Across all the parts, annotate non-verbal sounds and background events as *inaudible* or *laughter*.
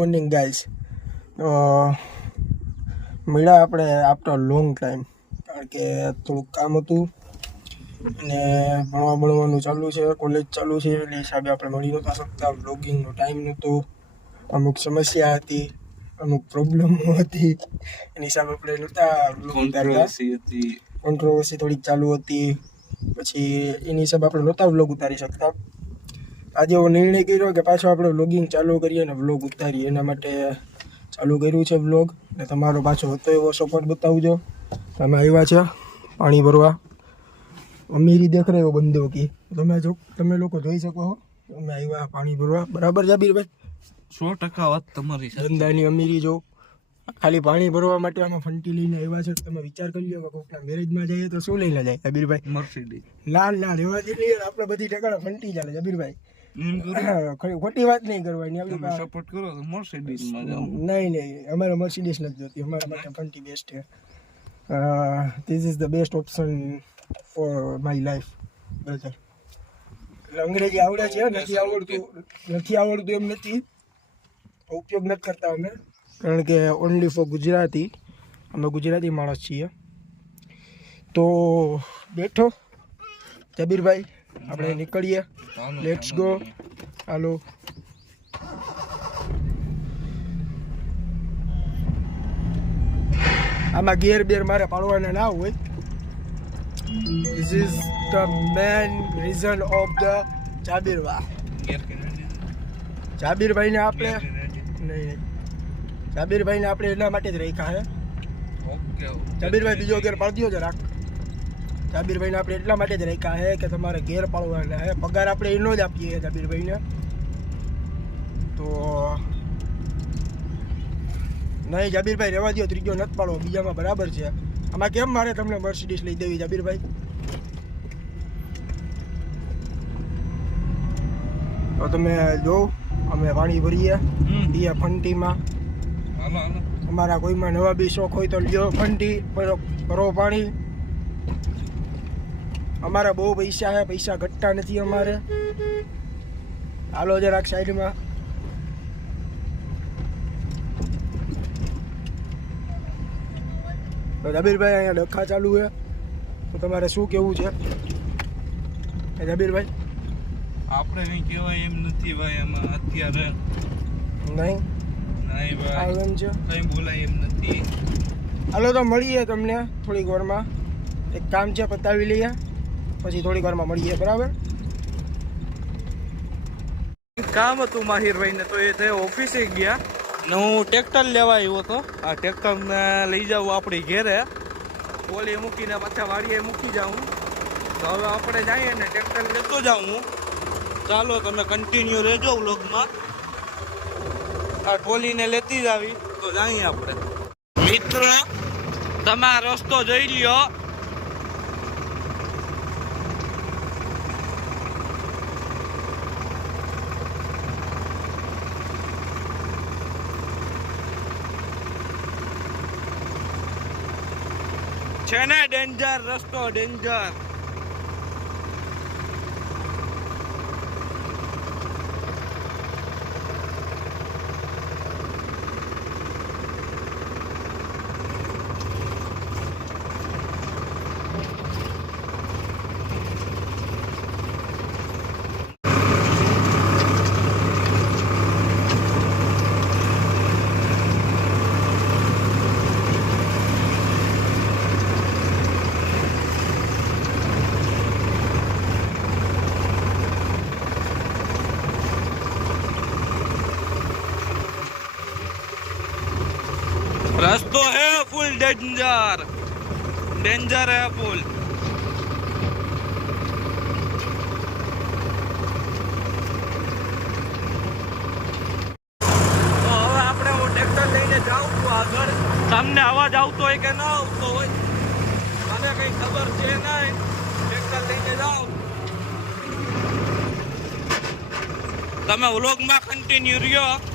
Morning guys મળ્યા આપણે after long time કારણ કે થોડુંક કામ હતું અને ભણવા ભણવાનું ચાલુ છે કોલેજ ચાલુ છે એટલે હિસાબે આપણે મળી નહોતા શકતા. બ્લોગિંગનો ટાઈમ નહોતો. અમુક સમસ્યા હતી અમુક પ્રોબ્લેમો હતી. એની હિસાબે આપણે નહોતા કોન્ટ્રોવર્સી હતી. કોન્ટ્રોવર્સી થોડીક ચાલુ હતી. પછી એની હિસાબે આપણે નહોતા વ્લોગ ઉતારી શકતા. આજે એવો નિર્ણય કર્યો કે પાછો આપણે વ્લોગિંગ ચાલુ કરીએ અને વ્લોગ ઉતારીએ. એના માટે ચાલુ કર્યું છે વ્લોગ ને તમારો પાછો હતો એવો સપોર્ટ બતાવજો. તમે આવ્યા છે પાણી ભરવા. અમીરી દેખ રહ્યો બંધો કી. તમે જો તમે લોકો જોઈ શકો છો તમે આવ્યા પાણી ભરવા. બરાબર જાબીરભાઈ? સો ટકા વાત તમારી ધંધાની અમીરી જો. ખાલી પાણી ભરવા માટે આમાં ફંટી લઈને આવ્યા છે. તમે વિચાર કરી લો કે કોકના મેરેજમાં જઈએ તો શું લઈને જાય? જબીરભાઈ? મર્સિડીઝ. લાલ લાલ. એવા જેટલી આપણે બધી ટકા ફંટી ચાલે જબીરભાઈ. *coughs* ખોટી વાત નહીં કરવાની આપણે સપોર્ટ કરો તો મર્સિડીઝમાં જાઓ. નહીં નહીં અમારે મર્સિડીઝ નથી જોતી અમારા માટે ફંટી બેસ્ટ છે. This is the best option for my life brother અંગ્રેજી આવડે છે નથી આવડતું નથી આવડતું એમ નથી. ઉપયોગ નથી કરતા અમે કારણ કે ઓનલી ફોર ગુજરાતી અમે ગુજરાતી માણસ છીએ. તો બેઠો જબીરભાઈ. આપણે નીકળીએ. લેટ્સ ગો હાલો. આમાં ગેર બેર મારે પાડવાના ના હોય. This is the main reason of the જાબીરવા. જાબીરભાઈને આપણે નહીં જાબીરભાઈને આપણે એના માટે જ રાખ્યા હે. જાબીરભાઈ બીજો ગેર પાડી દો જરાક. જાબીરભાઈને આપણે એટલા માટે જ રાખ્યા છે કે તમારે ગેર પાડવાના હે પગાર આપણે એનો જ આપીએ જાબીરભાઈને. તો નહીં જાબીરભાઈ રહેવા દો ત્રીજો નથી પાડવો બીજામાં બરાબર છે. આમાં કેમ મારે તમને મર્સિડીસ લઈ દેવી જાબીરભાઈ? તો તમે જો અમે પાણી ભરીએ. એ ફંટીમાં. અમારા કોઈમાં નવા બી શોખ હોય તો લ્યો ફંટી ભરો પાણી. અમારા બહુ પૈસા છે પૈસા ઘટતા નથી અમારે. હાલો જરાક સાઈડમાં. તો જબીરભાઈ અહીંયા ડખા ચાલુ છે. તો તમારે શું કેવું છે? એ જબીરભાઈ? આપણે કઈ કહેવાય એમ નથી ભાઈ એમાં અત્યારે નહીં? નહીં ભાઈ. આગળ છે? કંઈ બોલાય એમ નથી. હાલો તો મળીએ તમને થોડીક વારમાં. એક કામ છે પતાવી લઈએ. પછી થોડીક વારમાં મળીએ, બરાબર? કામ હતું માહિરભાઈને તો એ તે ઓફિસે ગયા. ને હું ટ્રેક્ટર લેવા આવ્યો હતો. આ ટ્રેક્ટર ને લઈ જાઉં આપણી ઘેરે. ઓલી મૂકીને પાછા વાડીએ મૂકી જાઉં. તો હવે આપણે જઈએ ને ટ્રેક્ટર લેતો જાઉં હું. ચાલો તમે કન્ટિન્યુ રહેજો વ્લોગમાં આ ટોલીને લેતી જ આવી તો જઈએ આપણે. મિત્ર, તમે રસ્તો જોઈ લ્યો. છે ને? ડેન્જર રસ્તો ડેન્જર ડેન્જર ડેન્જર હે પુલ તમને અવાજ આવતો હોય કે ના આવતો હોય? મને કઈ ખબર છે નહીં. ટ્રેક્ટર લઈને જાઓ તમે વ્લોગમાં કન્ટિન્યુ રહ્યો.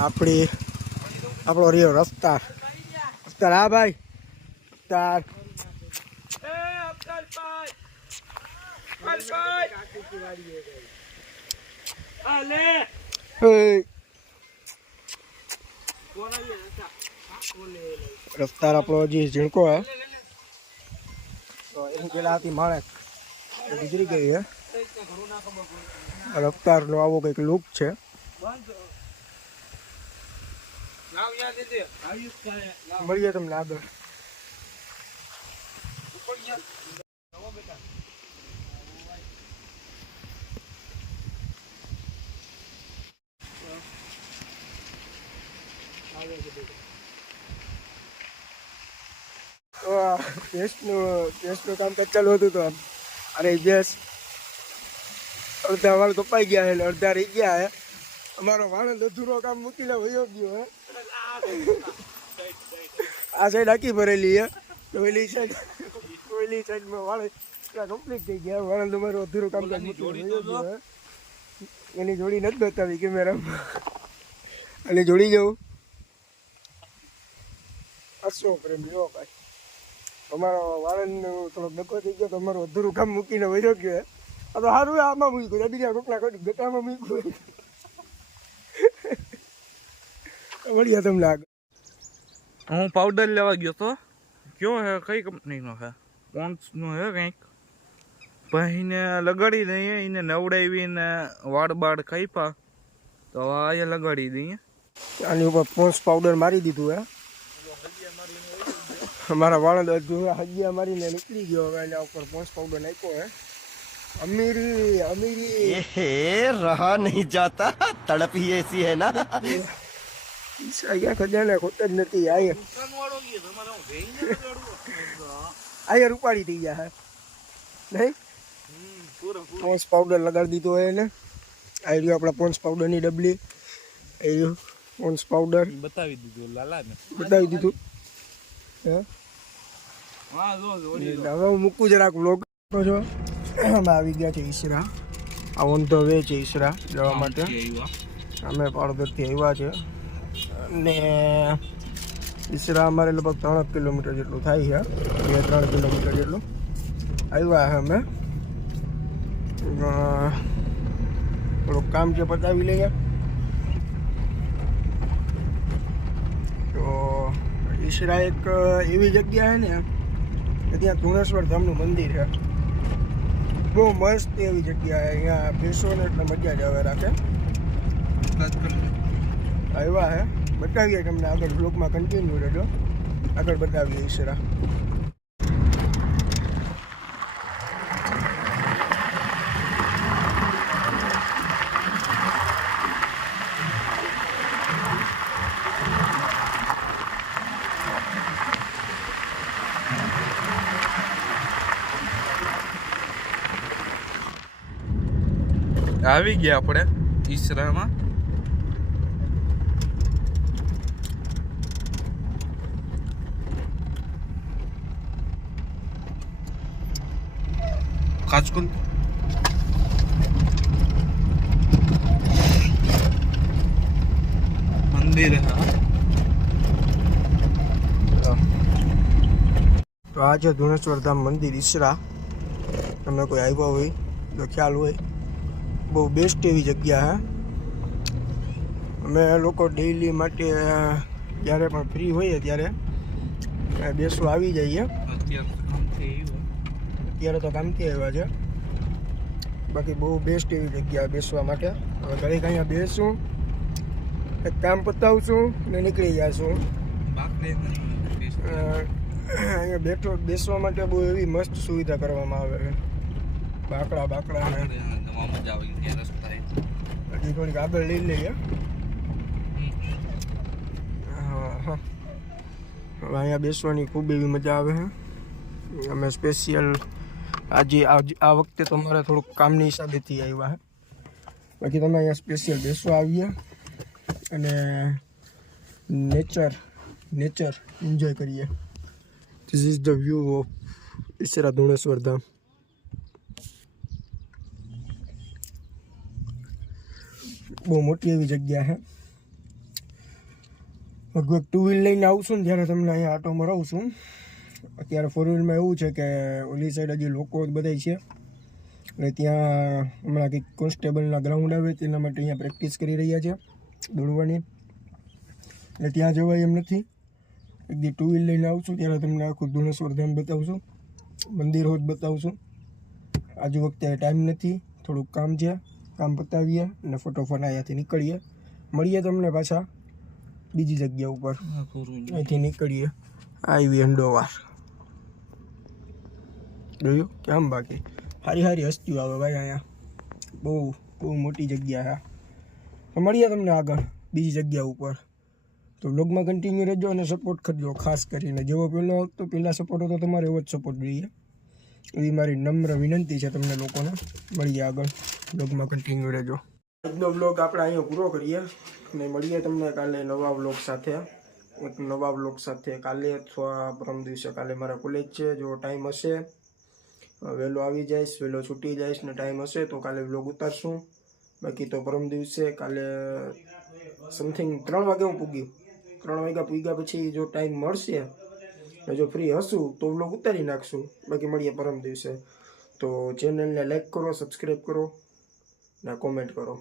આપણી આપણો રહ્યો રફતાર. રફતાર હા ભાઈ. રફતાર. રફતાર આપણો હજી ઝીણકો હે. તો એની પેલા હતી માણેક. ગુજરી ગઈ હે. રફતારનો આવો કંઈક લુક છે. મળીએ તમને આગળ તો આ ટેસ્ટનું ટેસ્ટનું કામકાજ ચાલુ હતું તો અરે ગેસ અડધા વાળ કપાઈ ગયા છે એટલે અડધા રહી ગયા હે અમારો વાણંદ અધૂરો કામ મૂકીને વયો ગયો, હે. આ સાઈડ આખી ભરેલી, હે. કોઈલી સાઈડ ઓલી સાઈડમાં વાળ કમ્પ્લીટ થઈ ગયા વાણંદ અમારો અધૂરો કામ મૂકીને વયો ગયો એની જોડી નથી બતાવી કેમેરામાં. અને જોડી જવું અશો પ્રેમ લ્યો ભાઈ. અમારો વાળંદ થોડોક ડકો થઈ ગયો તો અમારું અધૂરું કામ મૂકીને વયો ગયો આ તો સારું આમાં મૂક્યું. બીજા કોકના કોઈ ગટામાં મૂક્યું. મળ્યા તમને આગળ હું પાવડર લેવા ગયો તો કયો હે કઈ કંપનીનો હે પોન્સનો હે કંઈક પછી એને લગાડી દઈએ એને નવડાવીને વાળ બાળ કાપ્યા તો હવે અહીંયા લગાડી દઈએ આની ઉપર પોન્સ પાવડર મારી દીધું હે અમારા વાળંદ અધૂરા હજિયા મારીને નીકળી ગયો હવે એના ઉપર પોન્સ પાવડર નાખ્યો હે અમીરી અમીરી हे रहा नहीं जाता तड़प ही ऐसी है ना ક્યાં ખજાને ખોટ જ નથી. આયર આયર ઉપાડી થઈ ગયા હે. નહીં? પોન્સ પાવડર લગાડી દીધો હોય એને. આ રહ્યું આપણા પોન્સ પાવડરની ડબલી. એ રહ્યું પોન્સ પાવડર. બતાવી દીધું લાલા બતાવી દીધું. હવે હું મૂકું જરાક છો. અમે આવી ગયા છે ઈસરા. આ ઓન ધ વે છે ઈસરા જવા માટે. અમે પાળગઢથી આવ્યા છે. અને ઈસરા અમારે લગભગ ત્રણ કિલોમીટર જેટલું થાય છે. બે ત્રણ કિલોમીટર જેટલું આવ્યા છે અમે. થોડુંક કામ છે પતાવી લઈએ. તો ઈસરા એક એવી જગ્યા છે ને કે ત્યાં ધુણેશ્વર ધામનું મંદિર છે. બહુ મસ્ત એવી જગ્યા છે. અહીંયા બેસો ને એટલે મજા જ આવે રાખે. આવ્યા હે બતાવીએ તમને આગળ બ્લોગમાં કન્ટિન્યુ રહેજો. આગળ બતાવીએ ઈશરા. આવી ગયા આપણે ઈસરામાં. કાચકુલ મંદિર તો આ છે ધુણેશ્વર ધામ મંદિર ઈશરા તમે કોઈ આવ્યા હોય તો ખ્યાલ હોય. બહુ બેસ્ટ એવી જગ્યા હે. અમે લોકો ડેઈલી માટે જ્યારે પણ ફ્રી હોઈએ ત્યારે બેસવા આવી જઈએ. અત્યારે. અત્યારે તો કામથી આવ્યા છે. બાકી બહુ બેસ્ટ એવી જગ્યા બેસવા માટે. હવે ઘરે અહીંયા બેસું એક કામ પતાવશું ને નીકળી. અ, અહીંયા બેઠો બેસવા માટે બહુ એવી મસ્ત સુવિધા કરવામાં આવે છે. બાકડા બાકડા. હજી થોડીક આગળ લઈ લઈએ. હા હા. હવે અહીંયા બેસવાની ખૂબ એવી મજા આવે છે. અમે સ્પેશિયલ આજે આ વખતે તો અમારે થોડુંક કામની હિસાબેથી આવ્યા બાકી તમે અહીંયા સ્પેશિયલ બેસવા આવ્યા અને નેચર નેચર એન્જોય કરીએ. This is the view of Isra Dhuneshwar Dham બહુ મોટી એવી જગ્યા છે લગભગ ટુ વ્હીલ લઈને આવશું ને ત્યારે તમને અહીંયા આટો મરાવશું અત્યારે ફોર વ્હીલમાં એવું છે કે ઓલી સાઈડ હજી લોકો બધા છે. એટલે ત્યાં હમણાં કંઈક કોન્સ્ટેબલના ગ્રાઉન્ડ આવે તેના માટે અહીંયા પ્રેક્ટિસ કરી રહ્યા છે દોડવાની. એટલે ત્યાં જવાય એમ નથી. એક દી ટુ વ્હીલ લઈને આવશું ત્યારે તમને આખું ધુણેશ્વર ધામ બતાવશું મંદિર હોત બતાવશું. આજુ વખતે ટાઈમ નથી થોડુંક કામ છે કામ પતાવીએ અને ફટોફટ અહીંયાથી નીકળીએ. મળીએ તમને પાછા બીજી જગ્યા ઉપર. અહીંથી નીકળીએ. આવી અંડોવાર. જોયું? કેમ બાકી? સારી સારી હસ્તીઓ આવે ભાઈ અહીંયા. બહુ બહુ મોટી જગ્યા છે તો મળીએ તમને આગળ, બીજી જગ્યા ઉપર. તો બ્લોગમાં કન્ટિન્યુ રહેજો અને સપોર્ટ કરજો, ખાસ કરીને. જેવો પહેલો હતો પહેલાં સપોર્ટ હતો, તમારે એવો જ સપોર્ટ જોઈએ. એવી મારી નમ્ર વિનંતી છે તમને લોકોને. મળીએ આગળ બ્લોગમાં કન્ટિન્યુ રહેજો. આજનો બ્લોગ આપણે અહીંયા પૂરો કરીએ અને મળીએ તમને કાલે નવા બ્લોગ સાથે. એક નવા બ્લોગ સાથે કાલે અથવા પરમ દિવસે કાલે મારા કોલેજ છે. જો ટાઈમ હશે વહેલો આવી જઈશ, વહેલો છૂટી જઈશ ને ટાઈમ હશે તો કાલે બ્લોગ ઉતારશું. બાકી તો પરમ દિવસે કાલે સમથિંગ ત્રણ વાગે હું પૂગ્યું. ત્રણ વાગ્યા પૂગ્યા પછી જો ટાઈમ મળશે, ને જો ફ્રી હશું તો બ્લોગ ઉતારી નાખશું. બાકી મળીએ પરમ દિવસે. તો ચેનલને લાઈક કરો સબસ્ક્રાઈબ કરો ને કોમેન્ટ કરો.